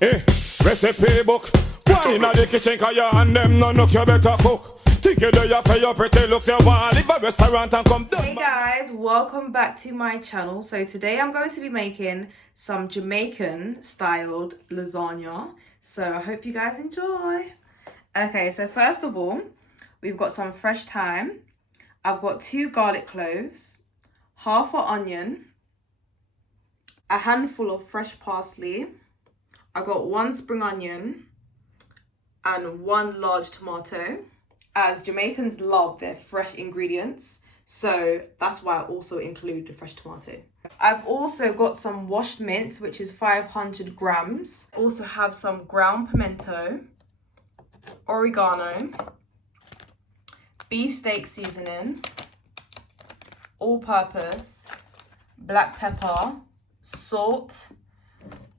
Recipe book. One inna the kitchen 'cause you and them no look you better cook. Think you do you for your pretty looks, you want leave a restaurant and come down. Hey guys, welcome back to my channel. So today I'm going to be making some Jamaican styled lasagna. So I hope you guys enjoy. Okay, so first of all, we've got some fresh thyme. I've got 2 garlic cloves, half an onion, a handful of fresh parsley. I got 1 spring onion and 1 large tomato. As Jamaicans love their fresh ingredients, so that's why I also include the fresh tomato. I've also got some washed mince, which is 500 grams. I also have some ground pimento, oregano, beef steak seasoning, all-purpose, black pepper, salt,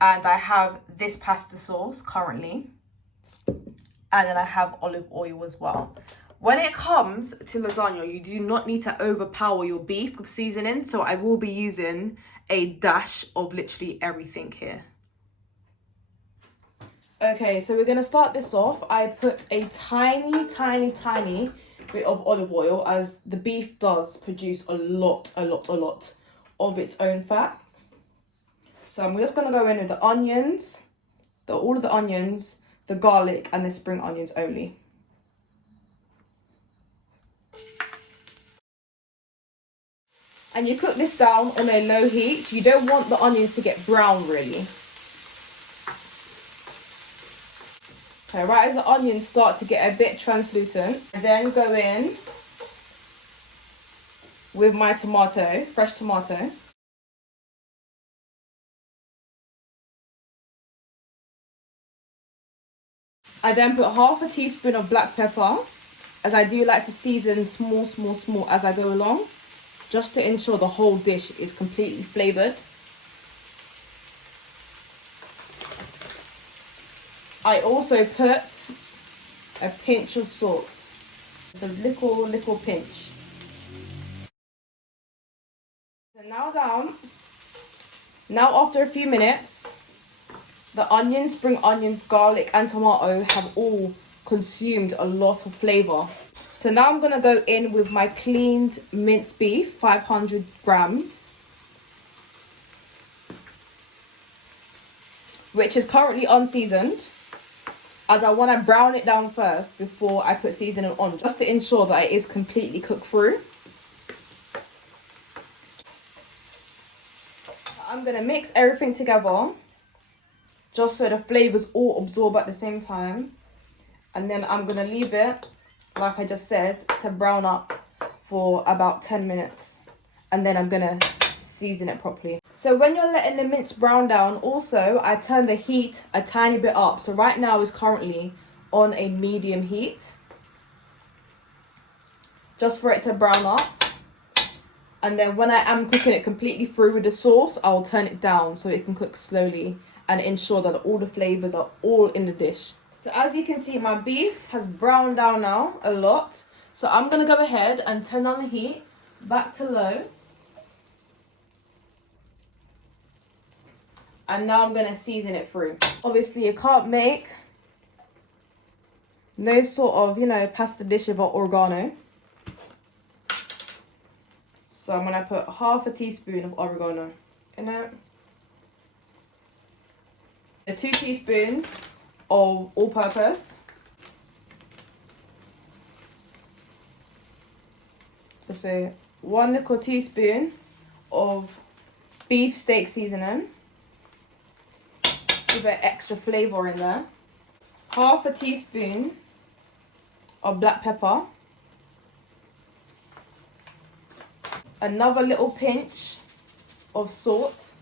and I have this pasta sauce currently. And then I have olive oil as well. When it comes to lasagna, you do not need to overpower your beef with seasoning. So I will be using a dash of literally everything here. Okay, so we're gonna start this off. I put a tiny bit of olive oil, as the beef does produce a lot of its own fat. So I'm just gonna go in with the onions, all of the onions, the garlic and the spring onions only. And you cook this down on a low heat. You don't want the onions to get brown really. Okay, right as the onions start to get a bit translucent, I then go in with my tomato, fresh tomato. I then put half a teaspoon of black pepper, as I do like to season small as I go along, just to ensure the whole dish is completely flavoured. I also put a pinch of salt, just a little pinch. So now after a few minutes, the onions, spring onions, garlic and tomato have all consumed a lot of flavour. So now I'm going to go in with my cleaned minced beef, 500 grams. Which is currently unseasoned, as I want to brown it down first before I put seasoning on, just to ensure that it is completely cooked through. I'm going to mix everything together, just so the flavours all absorb at the same time. And then I'm going to leave it, like I just said, to brown up for about 10 minutes. And then I'm going to season it properly. So when you're letting the mince brown down, also, I turn the heat a tiny bit up. So right now it's currently on a medium heat, just for it to brown up. And then when I am cooking it completely through with the sauce, I'll turn it down so it can cook slowly and ensure that all the flavours are all in the dish. So as you can see, my beef has browned down now a lot. So I'm going to go ahead and turn on the heat back to low. And now I'm going to season it through. Obviously, you can't make no sort of, pasta dish without oregano. So I'm going to put half a teaspoon of oregano in it. 2 teaspoons of all-purpose. Let's say 1 little teaspoon of beef steak seasoning. Give it extra flavour in there. Half a teaspoon of black pepper. Another little pinch of salt.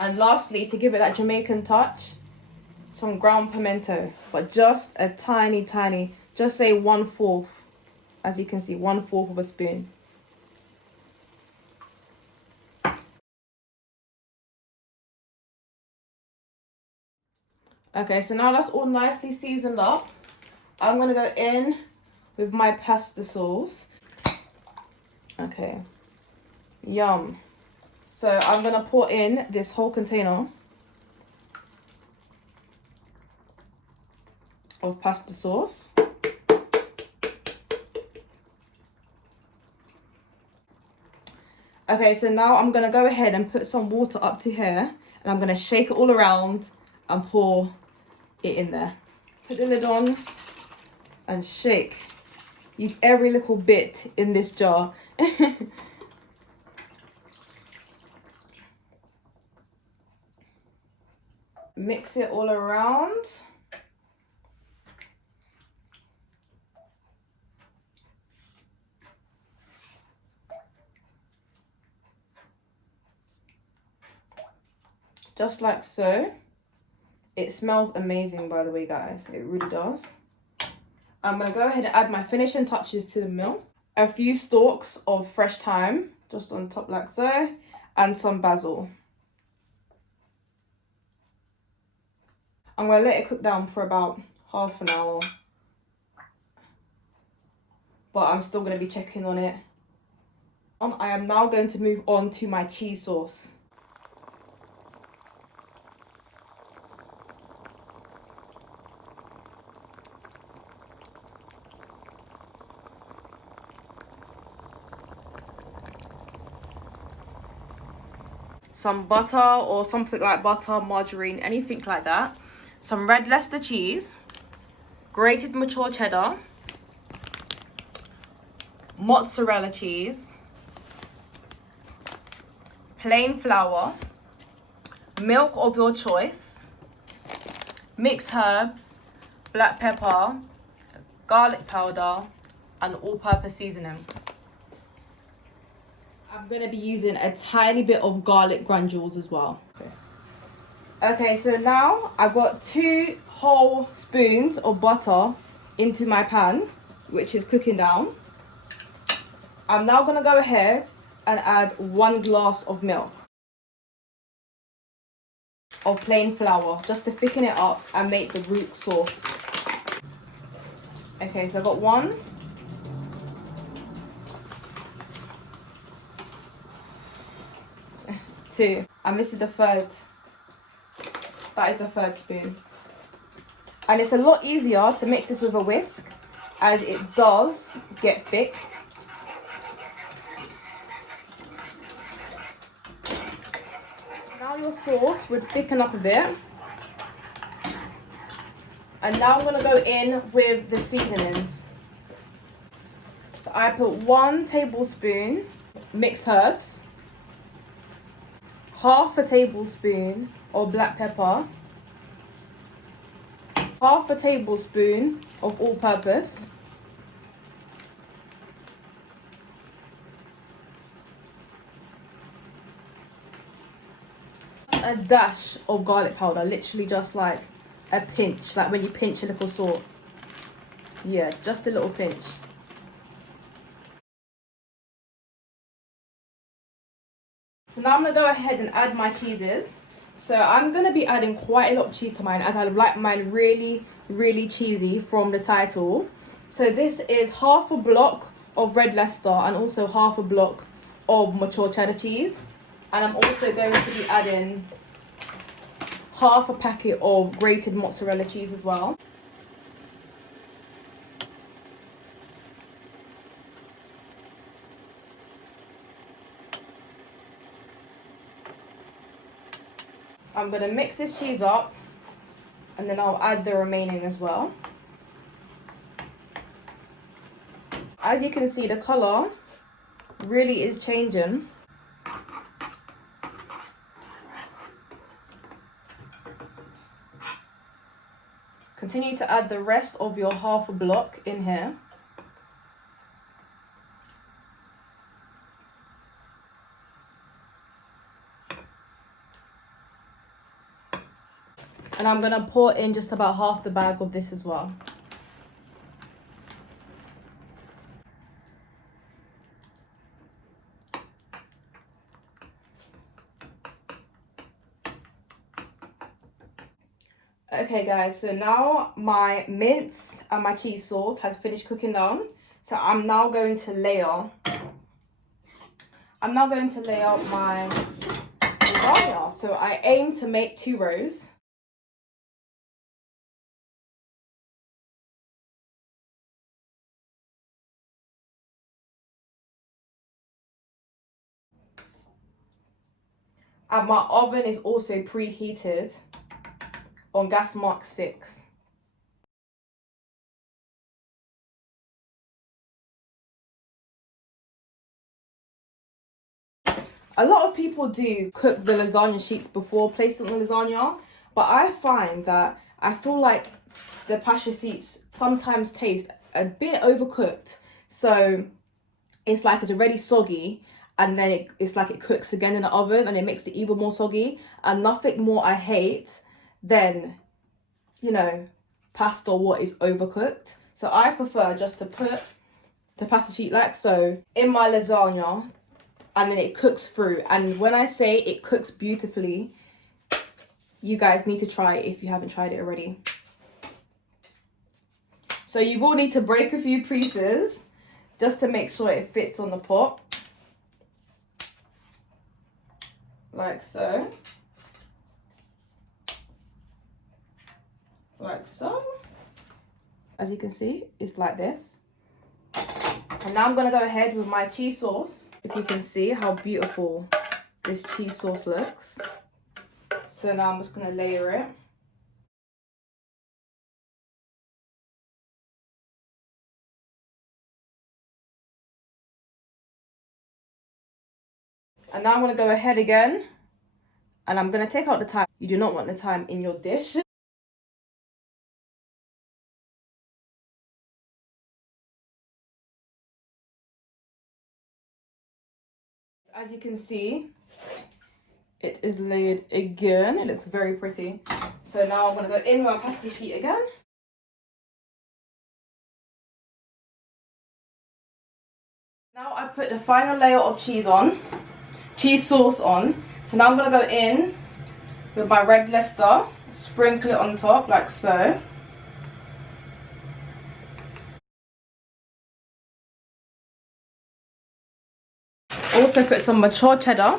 And lastly, to give it that Jamaican touch, some ground pimento, but just a tiny, just say 1/4, as you can see, 1/4 of a spoon. Okay, so now that's all nicely seasoned up. I'm gonna go in with my pasta sauce. Okay, yum. So I'm going to pour in this whole container of pasta sauce. Okay, so now I'm going to go ahead and put some water up to here. And I'm going to shake it all around and pour it in there. Put the lid on and shake. Use every little bit in this jar. Mix it all around. Just like so. It smells amazing, by the way, guys. It really does. I'm going to go ahead and add my finishing touches to the meal. A few stalks of fresh thyme, just on top like so. And some basil. I'm going to let it cook down for about half an hour. But I'm still going to be checking on it. I am now going to move on to my cheese sauce. Some butter or something like butter, margarine, anything like that. Some Red Leicester cheese, grated mature cheddar, mozzarella cheese, plain flour, milk of your choice, mixed herbs, black pepper, garlic powder, and all-purpose seasoning. I'm going to be using a tiny bit of garlic granules as well. Okay, so now I got 2 whole spoons of butter into my pan, which is cooking down. I'm now going to go ahead and add 1 glass of milk of plain flour, just to thicken it up and make the Roux sauce. Okay, so I got 1. 2, and this is the 3rd. That is the 3rd spoon. And it's a lot easier to mix this with a whisk, as it does get thick. Now your sauce would thicken up a bit. And now I'm going to go in with the seasonings. So I put 1 tablespoon mixed herbs, half a tablespoon of black pepper, half a tablespoon of all-purpose, a dash of garlic powder, literally just like a pinch, like when you pinch a little salt. Yeah, just a little pinch. So now I'm going to go ahead and add my cheeses. So I'm going to be adding quite a lot of cheese to mine, as I like mine really, really cheesy from the title. So this is half a block of Red Leicester and also half a block of mature cheddar cheese. And I'm also going to be adding half a packet of grated mozzarella cheese as well. I'm going to mix this cheese up and then I'll add the remaining as well. As you can see, the colour really is changing. Continue to add the rest of your half a block in here. And I'm going to pour in just about half the bag of this as well. Okay guys, so now my mince and my cheese sauce has finished cooking down. So I'm now going to layer my lasagna. So I aim to make 2 rows. And my oven is also preheated on gas mark 6. A lot of people do cook the lasagna sheets before placing the lasagna, but I find that I feel like the pasta sheets sometimes taste a bit overcooked. So it's like it's already soggy, and then it's like it cooks again in the oven and it makes it even more soggy. And nothing more I hate than, you know, pasta what is overcooked. So I prefer just to put the pasta sheet like so in my lasagna, and then it cooks through. And when I say it cooks beautifully, you guys need to try it if you haven't tried it already. So you will need to break a few pieces just to make sure it fits on the pot. Like so. Like so. As you can see, it's like this. And now I'm going to go ahead with my cheese sauce. If you can see how beautiful this cheese sauce looks. So now I'm just going to layer it. And now I'm going to go ahead again. And I'm going to take out the thyme. You do not want the thyme in your dish. As you can see, it is layered again. It looks very pretty. So now I'm going to go in with my pasta sheet again. Now I put the final layer of cheese sauce on. So now I'm going to go in with my Red Leicester, sprinkle it on top like so. Also put some mature cheddar.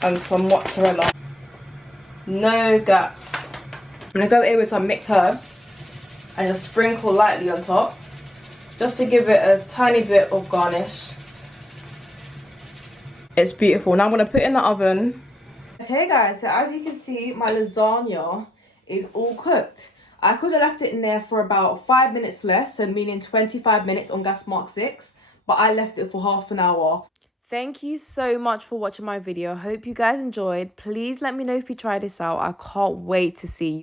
And some mozzarella. No gaps. I'm going to go in with some mixed herbs and just sprinkle lightly on top, just to give it a tiny bit of garnish. It's beautiful. Now I'm going to put it in the oven. Okay guys, so as you can see, my lasagna is all cooked. I could have left it in there for about 5 minutes less, so meaning 25 minutes on gas mark 6, but I left it for half an hour. Thank you so much for watching my video. I hope you guys enjoyed. Please let me know if you try this out. I can't wait to see you.